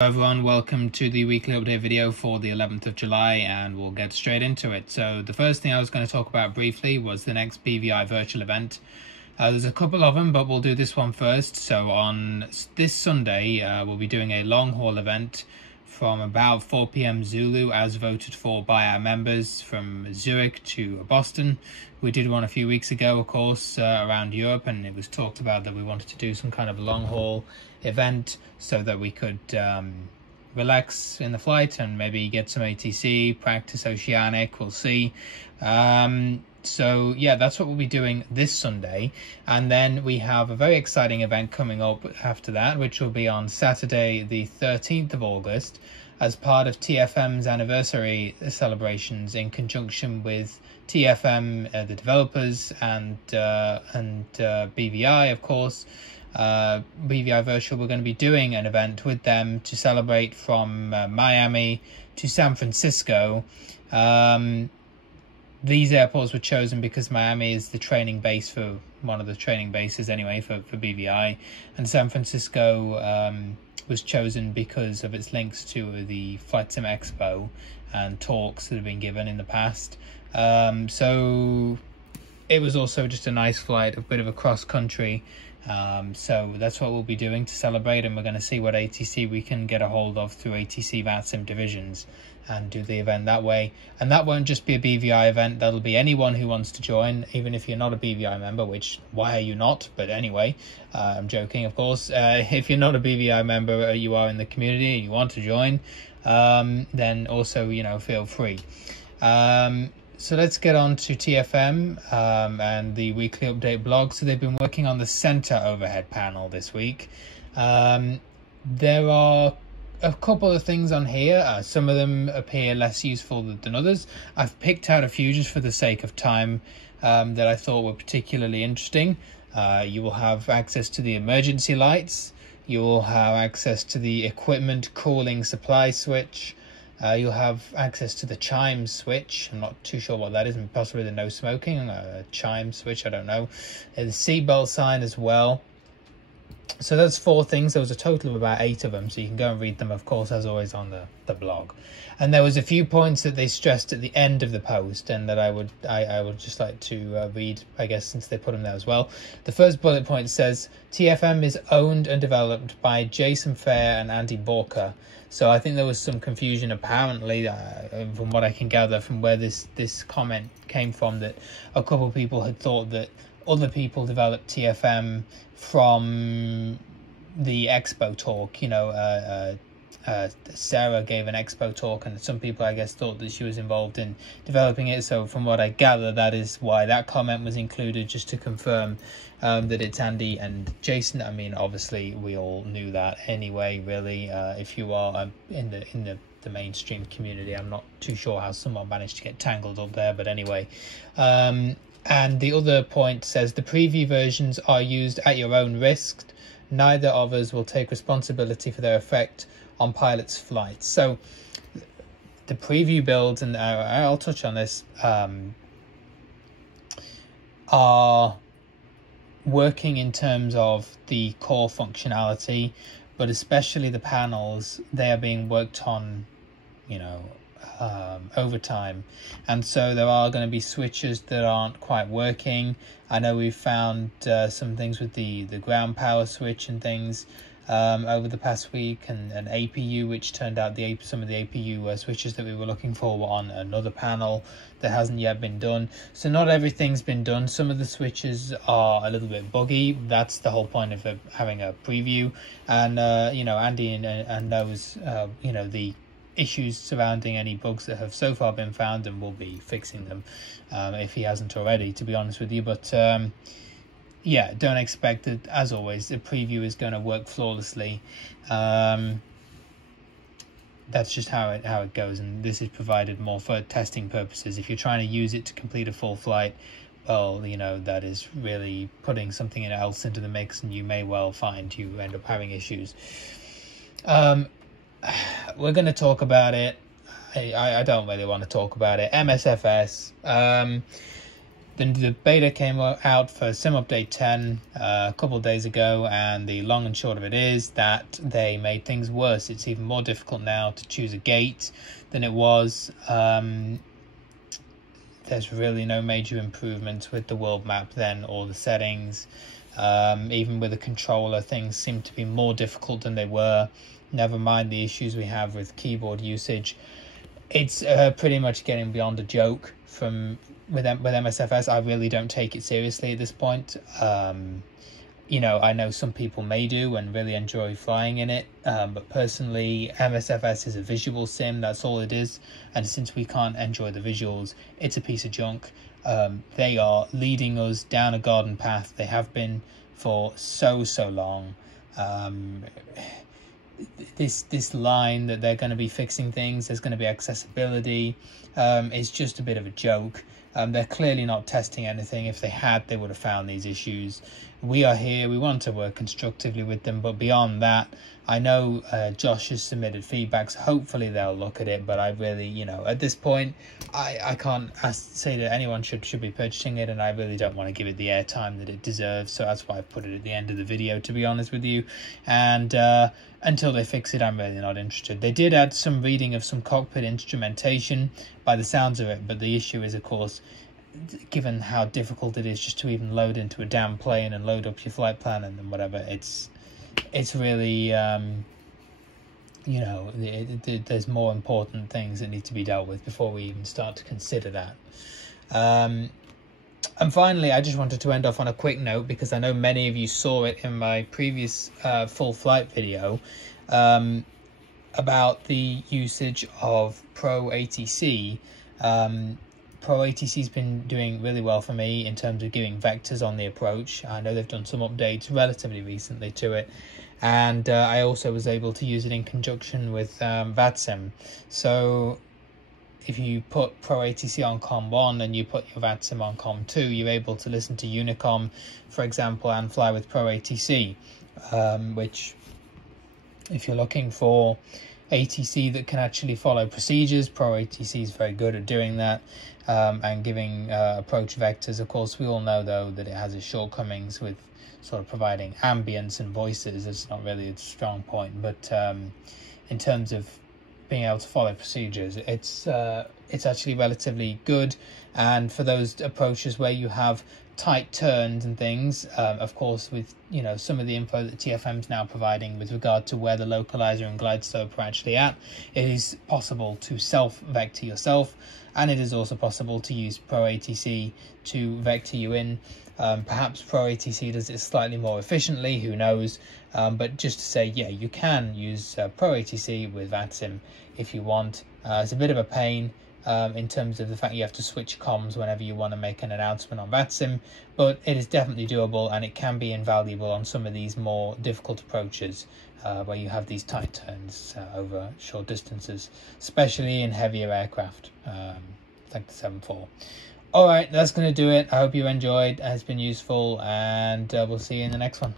Hello everyone, welcome to the weekly update video for the 11th of July, and we'll get straight into it. So the first thing I was going to talk about briefly was the next BVI virtual event. There's a couple of them, but we'll do this one first. So on this Sunday, we'll be doing a long haul event from about 4 p.m. Zulu, as voted for by our members, from Zurich to Boston. We did one a few weeks ago, of course, around Europe, and it was talked about that we wanted to do some kind of long haul event so that we could relax in the flight and maybe get some ATC, practice Oceanic, we'll see. So yeah, that's what we'll be doing this Sunday, and then we have a very exciting event coming up after that, which will be on Saturday the 13th of August as part of TFM's anniversary celebrations in conjunction with TFM, the developers, and BVI, of course. BVI Virtual, we're going to be doing an event with them to celebrate from Miami to San Francisco. These airports were chosen because Miami is the training base for one of the training bases anyway for BVI, and San Francisco was chosen because of its links to the Flight Sim Expo and talks that have been given in the past. So it was also just a nice flight, a bit of a cross country. So that's what we'll be doing to celebrate, and we're going to see what ATC we can get a hold of through ATC VATSIM divisions and do the event that way. And that won't just be a BVI event, that'll be anyone who wants to join, even if you're not a BVI member, which, why are you not? But anyway, I'm joking, of course. If you're not a BVI member, you are in the community and you want to join, then also, feel free. So let's get on to TFM and the weekly update blog. So they've been working on the center overhead panel this week. There are a couple of things on here. Some of them appear less useful than others. I've picked out a few just for the sake of time that I thought were particularly interesting. You will have access to the emergency lights. You will have access to the equipment cooling supply switch. You'll have access to the chime switch. I'm not too sure what that is, and possibly the no smoking chime switch, I don't know. The seatbelt sign as well. So that's 4 things. There was a total of about 8 of them, so you can go and read them, of course, as always, on the blog. And there was a few points that they stressed at the end of the post, and that I would just like to read, I guess, since they put them there as well. The first bullet point says, TFM is owned and developed by Jason Fair and Andy Borka. So I think there was some confusion, apparently, from what I can gather from where this comment came from, that a couple of people had thought that other people developed TFM from the expo talk. Sarah gave an expo talk, and some people, I guess, thought that she was involved in developing it. So from what I gather, that is why that comment was included, just to confirm that it's Andy and Jason. I mean, obviously we all knew that anyway, really. If you are in the mainstream community, I'm not too sure how someone managed to get tangled up there, but anyway. And the other point says, the preview versions are used at your own risk. Neither of us will take responsibility for their effect on pilots' flights. So the preview builds, and I'll touch on this, are working in terms of the core functionality, but especially the panels. They are being worked on, over time, and so there are going to be switches that aren't quite working. I know we've found some things with the ground power switch and things over the past week, and an APU, which turned out some of the APU switches that we were looking for were on another panel that hasn't yet been done. So not everything's been done. Some of the switches are a little bit buggy. That's the whole point of having a preview. And Andy and knows the issues surrounding any bugs that have so far been found, and will be fixing them if he hasn't already, to be honest with you. But yeah, don't expect that, as always, the preview is going to work flawlessly. That's just how it goes, and this is provided more for testing purposes. If you're trying to use it to complete a full flight, well, that is really putting something else into the mix, and you may well find you end up having issues. We're going to talk about it. I don't really want to talk about it. MSFS. Then the beta came out for Sim Update 10 a couple of days ago, and the long and short of it is that they made things worse. It's even more difficult now to choose a gate than it was. There's really no major improvements with the world map then, or the settings. Even with the controller, things seem to be more difficult than they were. Never mind the issues we have with keyboard usage. It's pretty much getting beyond a joke with MSFS. I really don't take it seriously at this point. You know, I know some people may do and really enjoy flying in it, but personally, MSFS is a visual sim. That's all it is. And since we can't enjoy the visuals, it's a piece of junk. They are leading us down a garden path. They have been for so long. This line that they're going to be fixing things, there's going to be accessibility, is just a bit of a joke. They're clearly not testing anything. If they had, they would have found these issues. We are here, we want to work constructively with them, but beyond that, I know Josh has submitted feedback, so hopefully they'll look at it, but I really, you know, at this point, I can't say that anyone should be purchasing it, and I really don't want to give it the airtime that it deserves, so that's why I put it at the end of the video, to be honest with you. And until they fix it, I'm really not interested. They did add some reading of some cockpit instrumentation by the sounds of it, but the issue is, of course, given how difficult it is just to even load into a damn plane and load up your flight plan and then whatever, it's really you know, there's more important things that need to be dealt with before we even start to consider that. And finally, I just wanted to end off on a quick note, because I know many of you saw it in my previous full flight video, about the usage of Pro ATC. Pro ATC's been doing really well for me in terms of giving vectors on the approach. I know they've done some updates relatively recently to it, and I also was able to use it in conjunction with VATSIM. So if you put Pro ATC on COM 1 and you put your VATSIM on COM 2, you're able to listen to Unicom, for example, and fly with Pro ATC, which, if you're looking for ATC that can actually follow procedures, Pro ATC is very good at doing that, and giving approach vectors. Of course, we all know, though, that it has its shortcomings with sort of providing ambience and voices. It's not really a strong point, but in terms of being able to follow procedures, it's actually relatively good. And for those approaches where you have tight turns and things, of course, with, you know, some of the info that TFM is now providing with regard to where the localizer and glide slope are actually at, it is possible to self-vector yourself, and it is also possible to use Pro ATC to vector you in. Perhaps Pro ATC does it slightly more efficiently, who knows, but just to say, yeah, you can use Pro ATC with VATSIM if you want. It's a bit of a pain in terms of the fact you have to switch comms whenever you want to make an announcement on VATSIM, but it is definitely doable, and it can be invaluable on some of these more difficult approaches where you have these tight turns over short distances, especially in heavier aircraft like the 747. Alright, that's going to do it. I hope you enjoyed. It has been useful, and we'll see you in the next one.